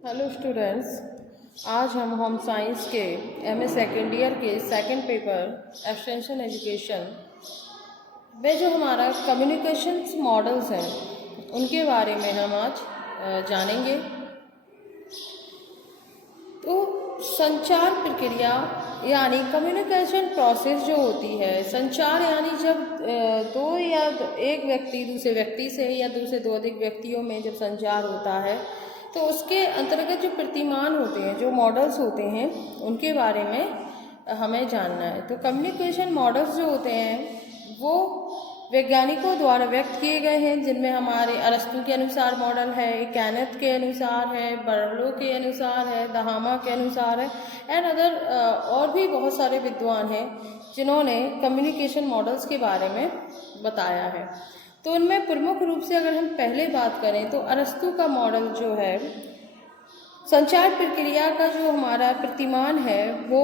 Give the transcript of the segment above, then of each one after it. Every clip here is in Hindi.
हेलो स्टूडेंट्स, आज हम होम साइंस के एमए सेकेंड ईयर के सेकंड पेपर एक्सटेंशन एजुकेशन में जो हमारा कम्युनिकेशन मॉडल्स हैं उनके बारे में हम आज जानेंगे। तो संचार प्रक्रिया यानी कम्युनिकेशन प्रोसेस जो होती है, संचार यानी जब दो या एक व्यक्ति दूसरे व्यक्ति से या दूसरे दो अधिक व्यक्तियों में जब संचार होता है तो उसके अंतर्गत जो प्रतिमान होते हैं, जो मॉडल्स होते हैं, उनके बारे में हमें जानना है। तो कम्युनिकेशन मॉडल्स जो होते हैं वो वैज्ञानिकों द्वारा व्यक्त किए गए हैं, जिनमें हमारे अरस्तु के अनुसार मॉडल है, कैनेथ के अनुसार है, बर्लो के अनुसार है, दहामा के अनुसार है एंड अदर और भी बहुत सारे विद्वान हैं जिन्होंने कम्युनिकेशन मॉडल्स के बारे में बताया है। तो इनमें प्रमुख रूप से अगर हम पहले बात करें तो अरस्तु का मॉडल जो है संचार प्रक्रिया का जो हमारा प्रतिमान है वो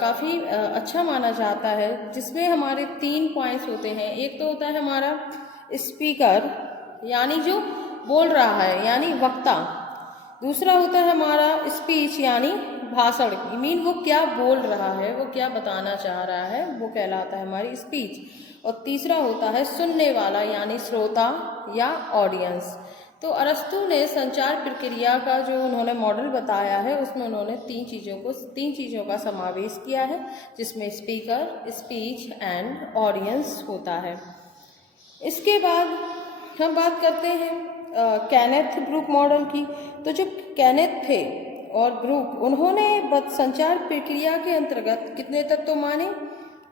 काफ़ी अच्छा माना जाता है, जिसमें हमारे 3 पॉइंट्स होते हैं। एक तो होता है हमारा स्पीकर यानी जो बोल रहा है यानी वक्ता। दूसरा होता है हमारा स्पीच यानी भाषण, मीन वो क्या बोल रहा है, वो क्या बताना चाह रहा है, वो कहलाता है हमारी स्पीच। और तीसरा होता है सुनने वाला यानी श्रोता या ऑडियंस। तो अरस्तु ने संचार प्रक्रिया का जो उन्होंने मॉडल बताया है उसमें उन्होंने तीन चीज़ों का समावेश किया है, जिसमें स्पीकर, स्पीच एंड ऑडियंस होता है। इसके बाद हम बात करते हैं कैनेथ ब्रूक मॉडल की। तो जो कैनेथ थे और ब्रूक, उन्होंने संचार प्रक्रिया के अंतर्गत कितने तत्व माने?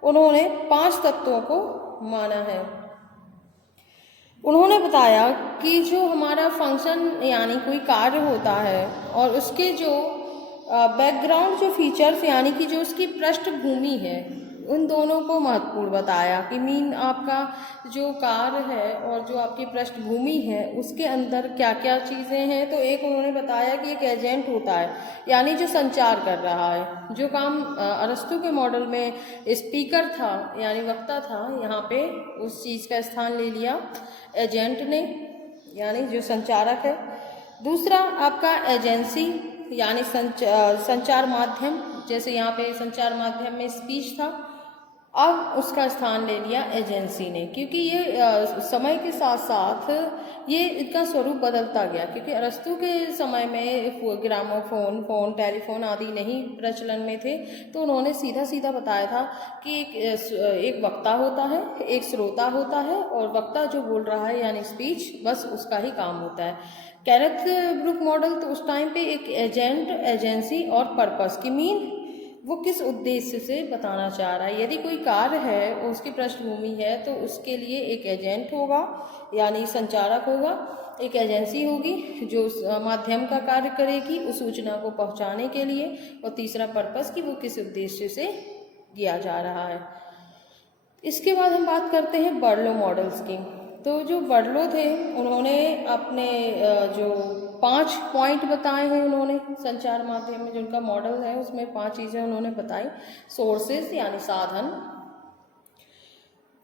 उन्होंने 5 तत्वों को माना है। उन्होंने बताया कि जो हमारा फंक्शन यानी कोई कार्य होता है और उसके जो बैकग्राउंड जो फीचर्स यानी कि जो उसकी पृष्ठभूमि है, उन दोनों को महत्वपूर्ण बताया कि मीन आपका जो कार्य है और जो आपकी पृष्ठभूमि है उसके अंदर क्या क्या चीज़ें हैं। तो एक उन्होंने बताया कि एक एजेंट होता है यानी जो संचार कर रहा है, जो काम अरस्तु के मॉडल में स्पीकर था यानी वक्ता था, यहाँ पे उस चीज़ का स्थान ले लिया एजेंट ने यानी जो संचारक है। दूसरा आपका एजेंसी यानी संचार माध्यम, जैसे यहाँ पे संचार माध्यम में स्पीच था, अब उसका स्थान ले लिया एजेंसी ने, क्योंकि ये समय के साथ साथ ये इनका स्वरूप बदलता गया, क्योंकि अरस्तु के समय में ग्रामोफोन, फोन, टेलीफोन आदि नहीं प्रचलन में थे। तो उन्होंने सीधा सीधा बताया था कि एक वक्ता होता है, एक श्रोता होता है और वक्ता जो बोल रहा है यानी स्पीच, बस उसका ही काम होता है। कैनेथ ब्रूक मॉडल तो उस टाइम पे एक एजेंट, एजेंसी और पर्पस की मीन वो किस उद्देश्य से बताना चाह रहा है। यदि कोई कार्य है, उसकी पृष्ठभूमि है, तो उसके लिए एक एजेंट होगा यानी संचारक होगा, एक एजेंसी होगी जो माध्यम का कार्य करेगी उस सूचना को पहुंचाने के लिए, और तीसरा पर्पस कि वो किस उद्देश्य से किया जा रहा है। इसके बाद हम बात करते हैं बर्लो मॉडल्स की। तो जो बर्लो थे उन्होंने अपने जो 5 पॉइंट बताए हैं, उन्होंने संचार माध्यम में जो उनका मॉडल है उसमें 5 चीज़ें उन्होंने बताई। सोर्सेज यानी साधन,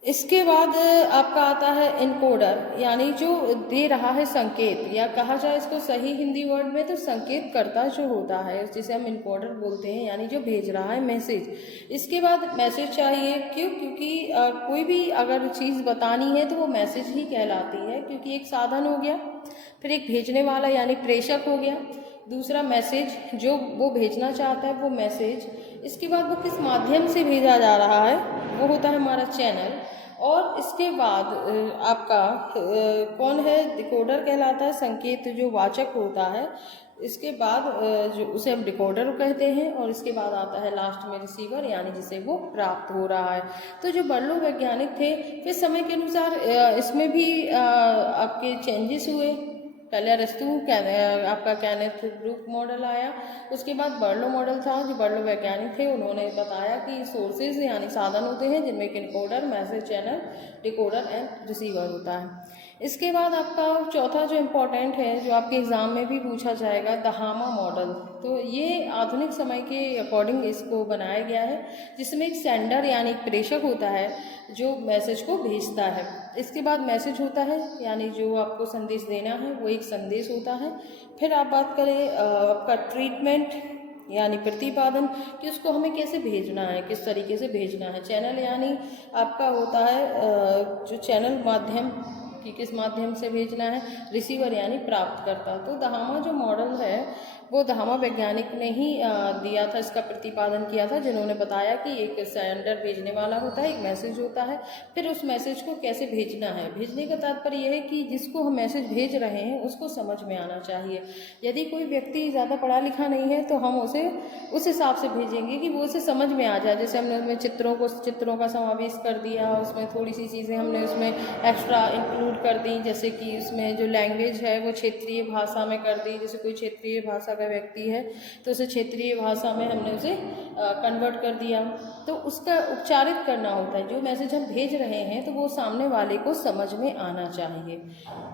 इसके बाद आपका आता है इनकोडर यानी जो दे रहा है संकेत, या कहा जाए इसको सही हिंदी वर्ड में तो संकेत करता जो होता है, जिसे हम इनकोडर बोलते हैं, यानी जो भेज रहा है मैसेज। इसके बाद मैसेज चाहिए, क्यों? क्योंकि कोई भी अगर चीज़ बतानी है तो वो मैसेज ही कहलाती है, क्योंकि एक साधन हो गया, फिर एक भेजने वाला यानी प्रेषक हो गया, दूसरा मैसेज जो वो भेजना चाहता है वो मैसेज, इसके बाद वो किस माध्यम से भेजा जा रहा है वो होता है हमारा चैनल, और इसके बाद आपका कौन है, डिकोडर कहलाता है, संकेत जो वाचक होता है। इसके बाद जो उसे हम डिकोडर कहते हैं, और इसके बाद आता है लास्ट में रिसीवर यानी जिसे वो प्राप्त हो रहा है। तो जो बर्लो वैज्ञानिक थे फिर समय के अनुसार इसमें भी आपके चेंजेस हुए। पहले अरस्तु आपका कैनेथ ब्रूक मॉडल आया, उसके बाद बर्लो मॉडल था। जो बर्लो वैज्ञानिक थे उन्होंने बताया कि सोर्सेज यानी साधन होते हैं जिनमें कि encoder, message channel, decoder and receiver होता है। इसके बाद आपका चौथा जो इम्पोर्टेंट है, जो आपके एग्ज़ाम में भी पूछा जाएगा, दहामा मॉडल। तो ये आधुनिक समय के अकॉर्डिंग इसको बनाया गया है, जिसमें एक सेंडर यानी एक प्रेषक होता है जो मैसेज को भेजता है। इसके बाद मैसेज होता है यानी जो आपको संदेश देना है वो एक संदेश होता है। फिर आप बात करें आपका ट्रीटमेंट यानी प्रतिपादन, कि उसको हमें कैसे भेजना है, किस तरीके से भेजना है। चैनल यानी आपका होता है जो चैनल माध्यम कि किस माध्यम से भेजना है। रिसीवर यानी प्राप्त करता। तो दहामा जो मॉडल है वो दहामा वैज्ञानिक ने ही दिया था, इसका प्रतिपादन किया था, जिन्होंने बताया कि एक सेंडर भेजने वाला होता है, एक मैसेज होता है, फिर उस मैसेज को कैसे भेजना है। भेजने का तात्पर्य यह है कि जिसको हम मैसेज भेज रहे हैं उसको समझ में आना चाहिए। यदि कोई व्यक्ति ज़्यादा पढ़ा लिखा नहीं है तो हम उसे उस हिसाब से भेजेंगे कि वो उसे समझ में आ जाए। जैसे हमने उसमें चित्रों का समावेश कर दिया, उसमें थोड़ी सी चीज़ें हमने उसमें एक्स्ट्रा इंक्लूड कर दी, जैसे कि उसमें जो लैंग्वेज है वो क्षेत्रीय भाषा में कर दी। जैसे कोई क्षेत्रीय भाषा का व्यक्ति है तो उसे क्षेत्रीय भाषा में हमने उसे कन्वर्ट कर दिया। तो उसका उच्चारित करना होता है, जो मैसेज हम भेज रहे हैं तो वो सामने वाले को समझ में आना चाहिए।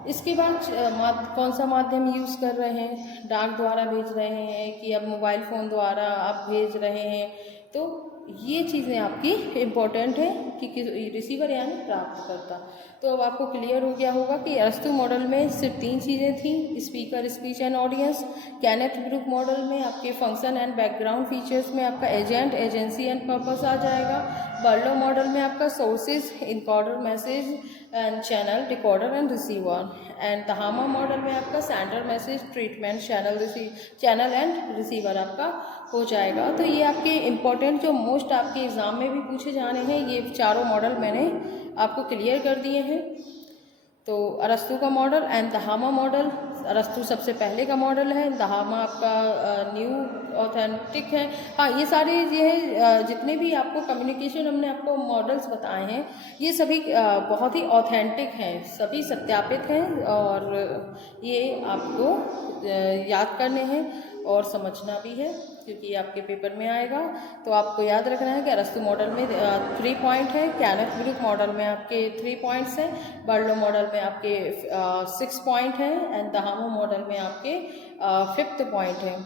इसके बाद कौन सा माध्यम यूज़ कर रहे हैं, डाक द्वारा भेज रहे हैं कि अब मोबाइल फ़ोन द्वारा आप भेज रहे हैं। तो ये चीज़ें आपकी इम्पोर्टेंट है कि रिसीवर यानी प्राप्तकर्ता। तो अब आपको क्लियर हो गया होगा कि अरस्तु मॉडल में सिर्फ 3 चीज़ें थी, speaker, speech and audience. Kenneth Brook model में आपके फंक्शन एंड बैकग्राउंड फीचर्स में आपका एजेंट, एजेंसी एंड पर्पस आ जाएगा। बर्लो मॉडल में आपका sources, encoder, message and channel, decoder and receiver. And दहामा मॉडल में आपका sender, message, treatment, channel and receiver आपका हो जाएगा। तो ये आपके इम्पोर्टेंट जो मोस्ट आपके एग्ज़ाम में भी पूछे जाने हैं, ये चारों मॉडल मैंने आपको क्लियर कर दिए हैं। तो अरस्तु का मॉडल एंड दहामा मॉडल। अरस्तु सबसे पहले का मॉडल है, दहामा आपका न्यू ऑथेंटिक है। हाँ, ये सारे जितने भी आपको कम्युनिकेशन हमने आपको मॉडल्स बताए हैं, ये सभी बहुत ही ऑथेंटिक हैं, सभी सत्यापित हैं, और ये आपको याद करने हैं और समझना भी है, क्योंकि ये आपके पेपर में आएगा। तो आपको याद रखना है कि अरस्तु मॉडल में 3 पॉइंट है, कैनेथ ब्रूक मॉडल में आपके 3 पॉइंट्स हैं, बर्लो मॉडल में आपके 6 पॉइंट हैं, एंड दहामा मॉडल में आपके 5th पॉइंट है।